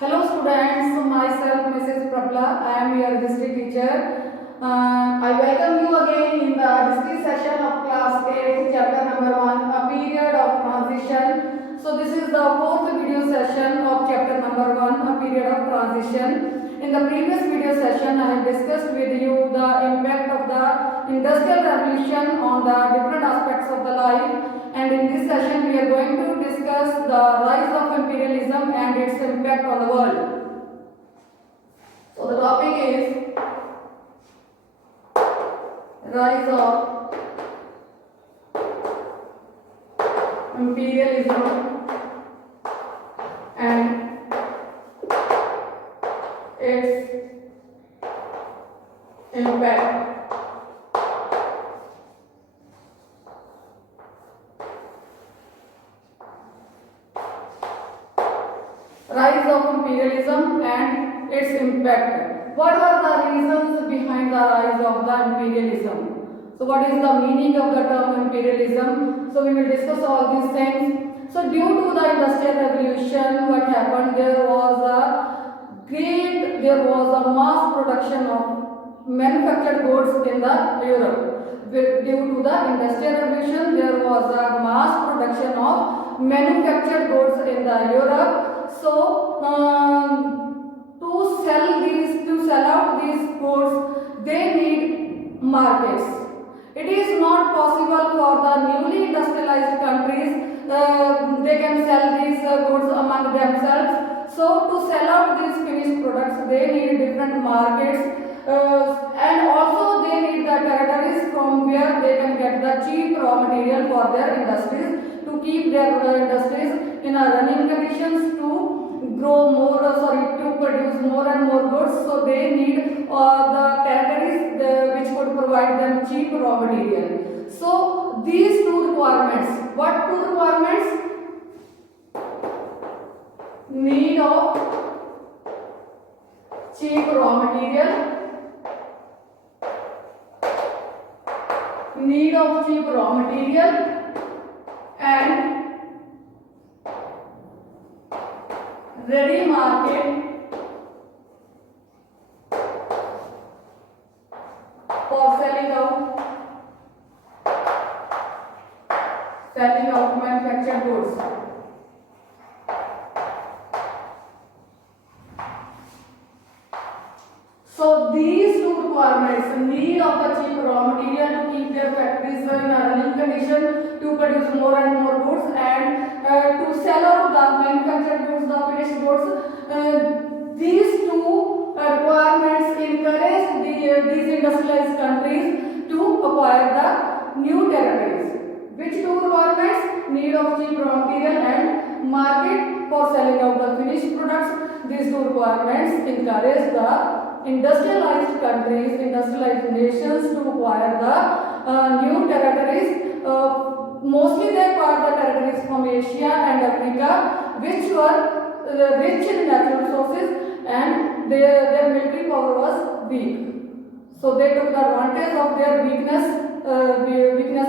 Hello students, myself Mrs. Prabla. I am your history teacher. I welcome you again in the history session of class 8, chapter number 1, a period of transition. So this is the fourth video session of chapter number 1, a period of transition. In the previous video session, I have discussed with you the impact of the industrial revolution on the different aspects of the life. And in this session, we are going to discuss the rise of imperialism and its impact on the world. So the topic is rise of imperialism and its impact. Rise of imperialism and its impact. What are the reasons behind the rise of the imperialism? So what is the meaning of the term imperialism? So we will discuss all these things. So due to the industrial revolution, what happened? There was a mass production of manufactured goods in the Europe. Due to the industrial revolution, there was a mass production of manufactured goods in the Europe. So to sell out these goods, they need markets. It is not possible for the newly industrialized countries. They can sell these goods among themselves. So to sell out these finished products, they need different markets. And also they need the territories from where they can get the cheap raw material for their industries to keep their industries in a running conditions to to produce more and more goods. So they need the territories which would provide them cheap raw material. So these two requirements, what two requirements? Need of cheap raw material, need of cheap raw material, and ready market for selling out manufactured goods. So these two requirements, need of the cheap raw material to keep their factories in a running condition to produce more and more goods, and to sell out the manufactured goods, the finished goods. These two requirements encourage these industrialized countries to acquire the new territories. Which two requirements? Need of cheap raw material and market for selling out the finished products. These two requirements encourage the industrialized countries, industrialized nations to acquire the new territories. Mostly they acquired the territories from Asia and Africa, which were rich in natural resources, and their military power was weak. So they took the advantage of their weakness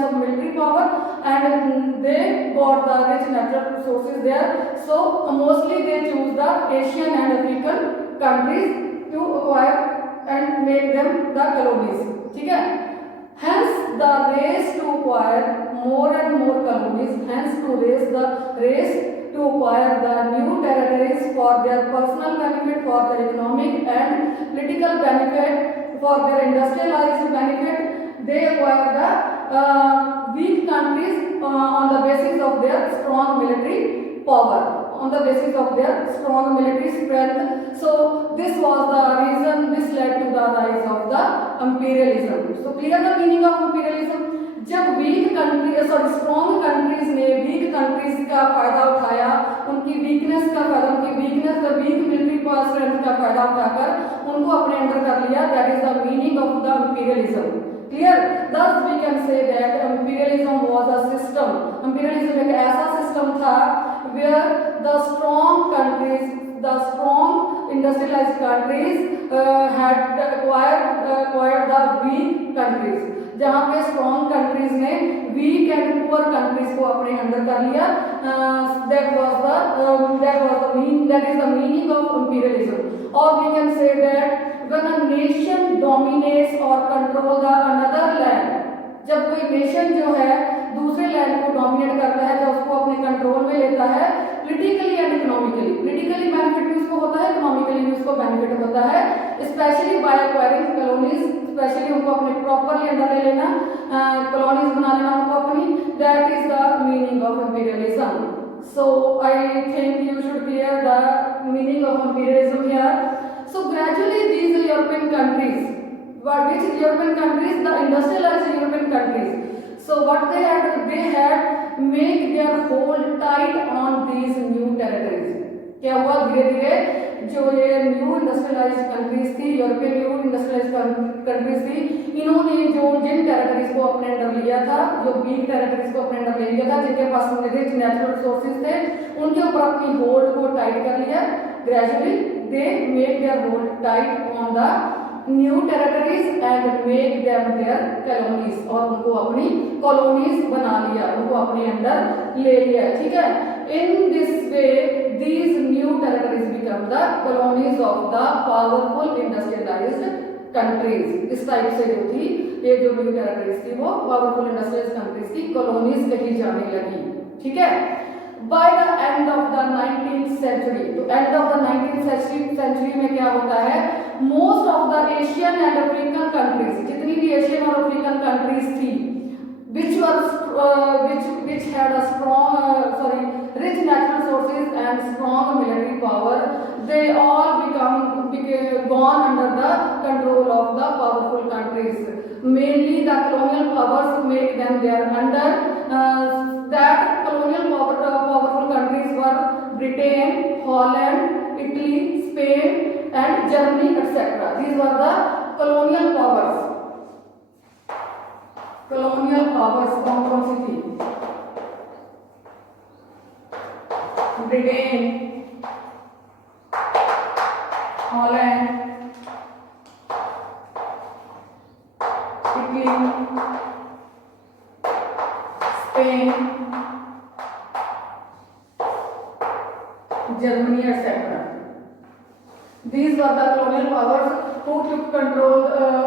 of military power, and they got the rich natural resources there. So mostly they choose the Asian and African countries to acquire and make them the colonies. ठीक है? Hence the race to acquire more and more colonies, race to acquire the new territories for their personal benefit, for their economic and political benefit, for their industrialized benefit. They acquire the weak countries on the basis of their strong military power, on the basis of their strong military strength. So this was the reason, this led to the rise of the imperialism. So clear the meaning of imperialism? जब strong countries ने week countries का फायदा उठाया, उनकी weakness week military strength का फायदा उठाकर उनको अपने अंडर कर लिया. That is the meaning of the imperialism. Clear? Thus we can say that imperialism was a system. Imperialism एक ऐसा सिस्टम था where the strong industrialized countries had acquired the weak countries. जहाँ पे स्ट्रॉन्ग कंट्रीज ने weak and poor countries को अपने under कर लिया। That is the meaning of imperialism. और we can say that when a nation dominates or control the another land, जब कोई नेशन जो है दूसरे लैंड को डोमिनेट करता है, जब उसको अपने कंट्रोल में लेता है, politically and economically, politically benefit भी उसको होता है, इकोनॉमिकली भी उसको बेनिफिट होता है, specially by acquiring colonies, specially उनको अपने प्रॉपरली अंडर ले लेना, कॉलोनीज बना लेना उनको अपनी। That is the meaning of imperialism. So I think you should clear the meaning of imperialism here. So gradually these European countries, which European countries? The industrialized European countries. So what they had make their hold tight on these new territories. क्या हुआ, धीरे धीरे जो ये new industrialised countries थी, European new industrialised countries थी, इन्होंने जो जिन टेरिटरीज को अपने अंडर लिया था, जो वीक टेरिटरीज को अपने अंडर ले लिया था, जिनके पास रिच नेचुरल रिसोर्सेज थे, उनके ऊपर अपनी होल्ड को टाइट कर लिया। Gradually they make their hold tight on the new territories and make them their colonies, और उनको अपनी कॉलोनीज बना लिया, उनको अपने अंडर ले लिया। ठीक है, इन this way these new territories become the colonies of the powerful industrialized countries. इस टाइप से जो थी ये जो new territories थी वो powerful industrialized countries की colonies कही जाने लगी। ठीक है, by the end of the 19th century, तो end of the 19th century में क्या होता है, most of the Asian and African countries, जितनी भी एशियन और अफ्रीकन कंट्रीज थी, which had a strong rich natural resources and strong military power, they all became gone under the control of the powerful countries. Mainly the colonial powers make them their under. That colonial powerful countries were Britain, Holland, Italy, Spain and Germany, etc. These were the colonial powers. colonial powers कौन सी थी? Britain, Holland, Italy, Spain, Germany, etc. These were the colonial powers who took control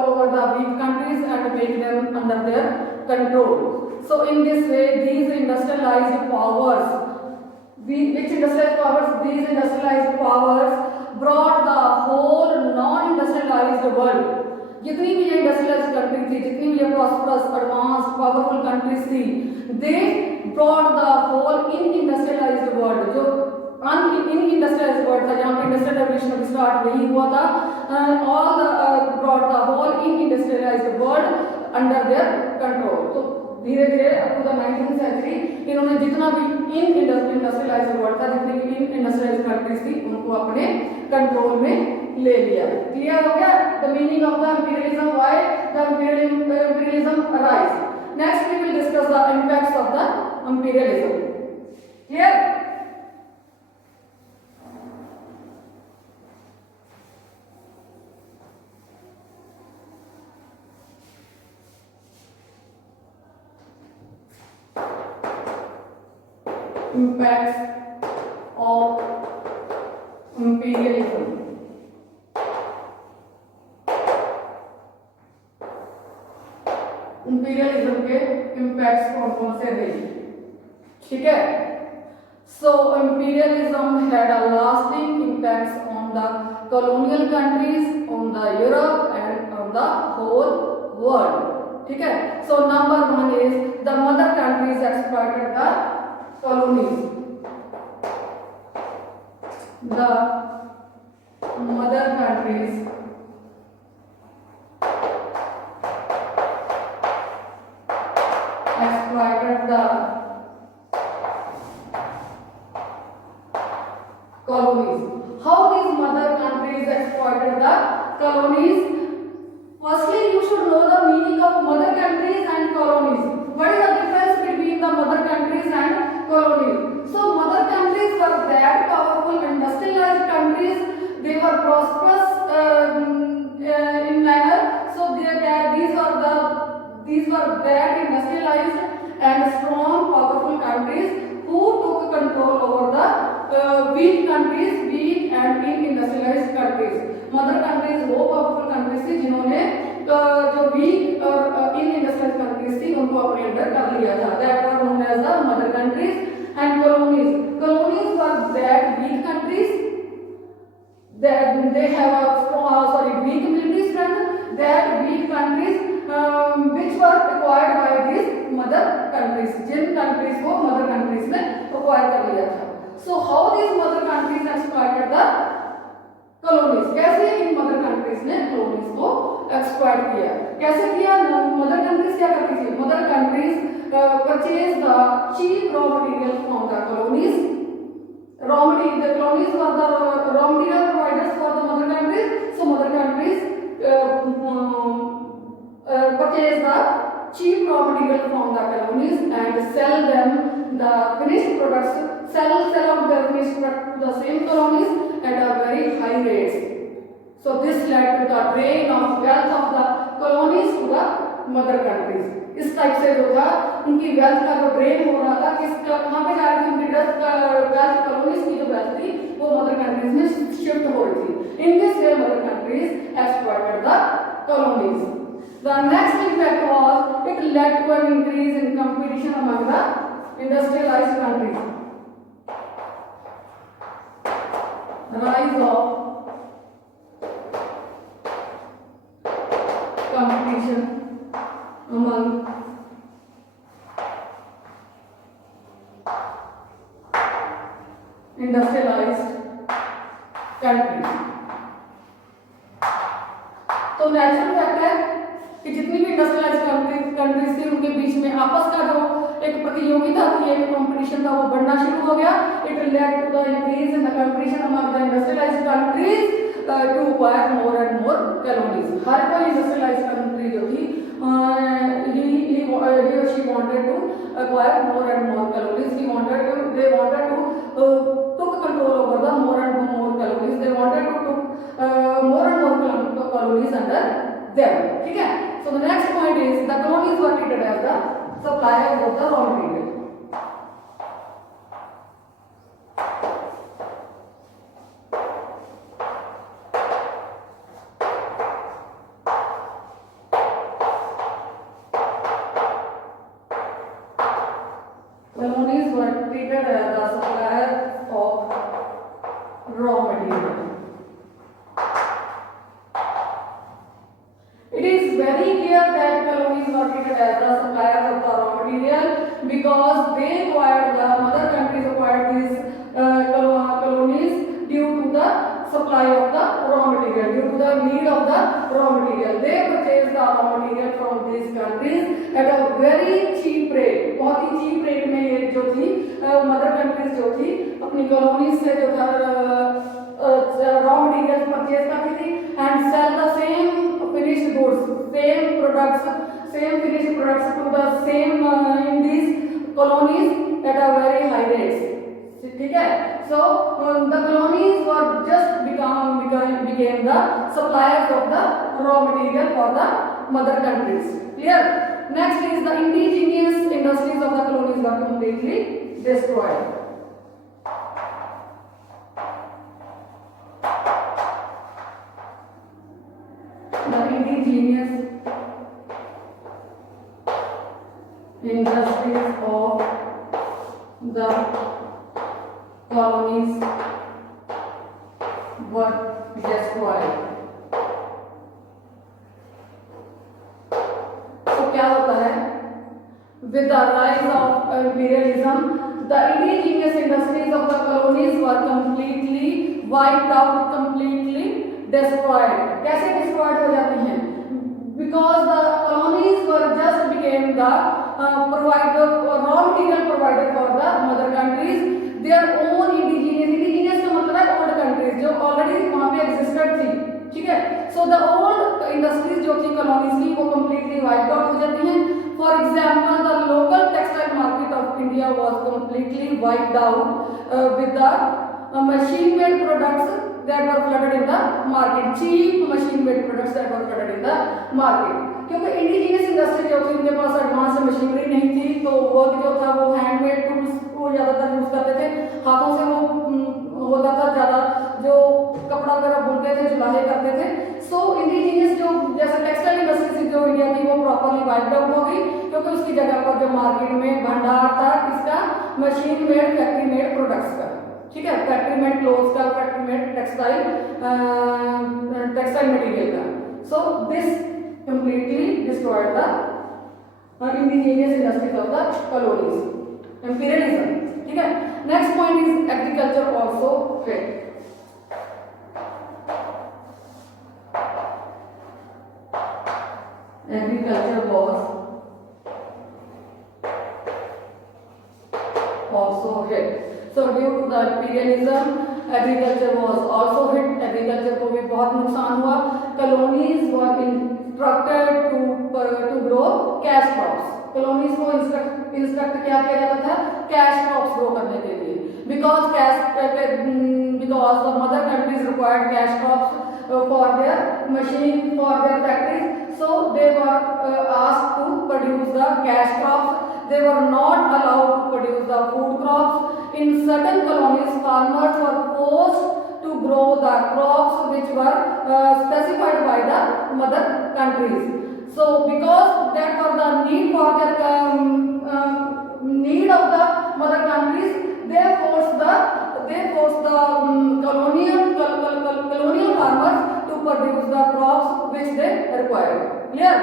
over the weak countries and made them under their control. So in this way, these industrialized powers, which industrialized powers? These industrialized powers brought the whole non-industrialized world. जितनी भी ये industrialised country थी, जितनी भी ये prosperous, advance, powerful countries थी, they brought the whole in industrialized world, जो इन industrialised world था, जहाँ पे इंडस्ट्रियल रेवोल्यूशन अभी स्टार्ट नहीं हुआ था, all the brought the whole in industrialised world under their control. तो धीरे धीरे up to the 19th century इन्होंने जितना भी इन इंडस्ट्रियलाइज्ड वर्ल्ड था, जितनी भी इन इंडस्ट्रियलाइज्ड कंट्रीज थी, उनको अपने कंट्रोल में ले लिया। क्लियर हो गया the meaning of the imperialism, why the imperialism arise. Next we will discuss the impacts of the imperialism. Clear? Impacts of imperialism. Imperialism के इम्पैक्ट्स कौन कौन से रहे? ठीक है, so imperialism had a lasting impacts on the colonial countries, on the Europe and on the whole world. ठीक है, so number 1 is the mother countries exploited the colonies. The mother countries exploited the colonies. How these mother countries exploited the colonies? Firstly, you should know the meaning of mother countries and colonies. What is the difference between the mother countries and colonies? So mother countries were that powerful industrialized countries. They were prosperous in manner. So these were that industrialized जो week और in industrial countries थी उनको अपने under कर लिया था। That were known as the mother countries and colonies. Colonies were that weak countries that they have a weak military strength, that weak countries which were acquired by these mother countries, जिन countries को mother countries ने acquire कर लिया था। So how these mother countries exploited the colonies? कैसे इन mother countries ने colonies को exploit किया? कैसे किया? mother countries क्या करती थी? mother countries purchase the cheap raw material from the colonies. The colonies were the raw material providers for the mother countries. So mother countries purchase the cheap raw material from the colonies and sell them the finished products. Sell out their finished product to the same colonies at a very high rates. So this led to the drain of wealth of the colonies to the mother countries. इस type से जो था उनकी wealth का जो drain हो रहा था, किस कहाँ पे जा रही थी उनकी वेल्थ, कॉलोनीज की जो वेल्थ थी वो मदर कंट्रीज में शिफ्ट हो रही थी। In this way mother countries exploited the colonies. The next effect was it led to an increase in competition among the industrialised countries. Rise of competition among industrialized countries। तो natural fact है कि जितनी भी industrialised countries थी उनके बीच में आपस का जो एक प्रतियोगिता थी, एक कंपटीशन था, वो बढ़ना शुरू हो गया। It led to the increase in the competition among the industrialised countries to acquire more and more colonies. हर कोई इंडस्ट्रियलाइज्ड कंट्री जो थी he or she wanted to acquire more and more colonies. They wanted to took control over the more and more colonies. They wanted to took more and more colonies under them. ठीक है? So the next point is the colonies were treated as the suppliers of the raw material. Colonies were treated as the suppliers of raw material. It is very clear that colonies were treated as the suppliers of the raw material because they acquired, the mother countries acquired these colonies due to the supply of the raw material, due to the need of the raw material. They purchased the raw material from these countries at a very cheap rate. बहुत ही cheap rate में ये जो थी mother countries जो थी अपनी colonies से जो था raw materials purchase करती थी and sell the same finished goods, same finished products to the same in these colonies at a very high rates. ठीक है? So the colonies were just became the suppliers of the raw material for the mother countries. Clear? Next is the indigenous industries of the colonies were completely destroyed. The indigenous industries of the colonies were destroyed. So क्या होता है? With the rise of imperialism, the indigenous industries of the colonies were completely wiped out, completely destroyed. कैसे destroyed हो जाती हैं? Because the colonies were just became the provider, raw material provider for the mother countries. Their own indigenous का मतलब है old countries जो already वहाँ पे existed थी, ठीक है? So the old industries जो थी colonies की वो completely wiped out हो जाती हैं. For example, the local textile market of India was completely wiped out with the machine-made products that were flooded in the market. Cheap machine-made products that were flooded in the market. क्योंकि indigenous industry जो थी उनके पास advance machinery नहीं थी, तो work जो था वो हैंडमेड टूल्स को ज़्यादातर यूज करते थे, हाथों से वो होता था ज़्यादा, जो कपड़ा वगैरह बुनते थे, जो लाहे करते थे। सो इंडिजीनियस जो जैसे टेक्सटाइल इंडस्ट्री जो इंडिया की वो प्रॉपरली वाइप आउट हो गई, क्योंकि उसकी जगह पर जो मार्केट में भंडार था किसका, machine made factory made products का, ठीक है, फैक्ट्री मेड क्लोथ्स का, फैक्ट्री मेड टेक्सटाइल मटेरियल का। So this completely destroyed the indigenous industries of the colonies, imperialism, ठीक है। Next point is agriculture also hit. Agriculture was also hit. So due to the imperialism, agriculture was also hit. Agriculture को भी बहुत नुकसान हुआ। Colonies were instructed to grow cash crops. Colonies को instruct क्या किया जाता था, कैश क्रॉप्स ग्रो करने के लिए, because the mother countries required cash crops for their machine, for their factories. So they were asked to produce the cash crops. They were not allowed to produce the food crops. In certain colonies, farmers were forced to grow the crops which were specified by the mother countries. So because that was the need for their need of the mother countries, they forced the colonial farmers to produce the crops which they required. Clear?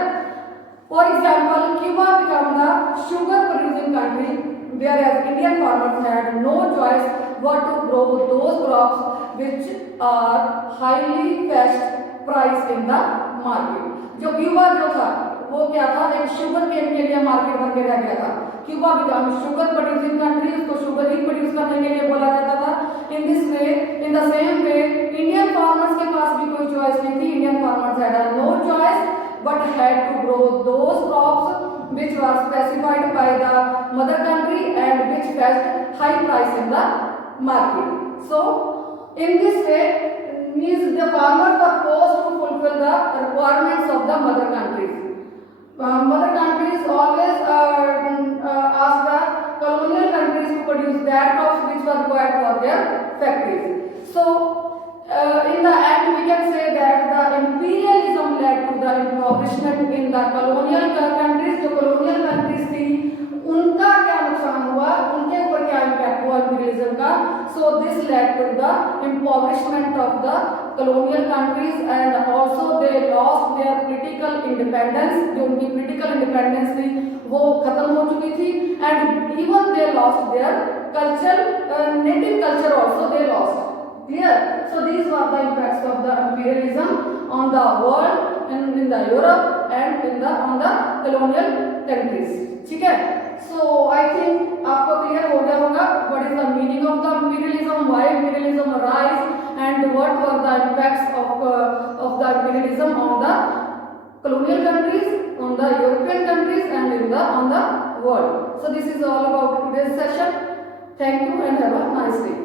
For example, Cuba became the sugar producing country, whereas Indian farmers had no choice but to grow those crops which are highly fetched price in the market. जो Cuba जो था वो क्या था, एक sugar cane के लिए market बन के रह गया था। Cuba become sugar producing country, उसको शुगर ही प्रोड्यूस करने के लिए बोला जाता था। In this way, in the same way, Indian farmers के पास भी कोई चॉइस नहीं थी। Indian farmers had no choice but had to grow those crops which were specified by the mother country and which fetched high price in the market. So in this way means the farmers were forced to fulfill the requirements of the mother countries. Mother countries always ask the colonial countries to produce that crops which were required for their factories. So in the end we can say that the imperialism led to the impoverishment in the colonial countries. जो colonial countries थी उनका क्या नुकसान हुआ, उनके ऊपर क्या impact हुआ imperialism का। So this led to the impoverishment of the colonial countries and also they lost their political independence. जो उनकी political independence थी वो खत्म हो चुकी थी and even they lost their culture, native culture also they lost. Clear? So these were the impacts of the imperialism on the world and in the Europe and on the colonial countries. ठीक है? So I think आपको clear हो गया होगा what is the meaning of the imperialism, why imperialism arise, and what were the impacts of the imperialism on the colonial countries, on the European countries, and on the world. So this is all about today's session. Thank you and have a nice day.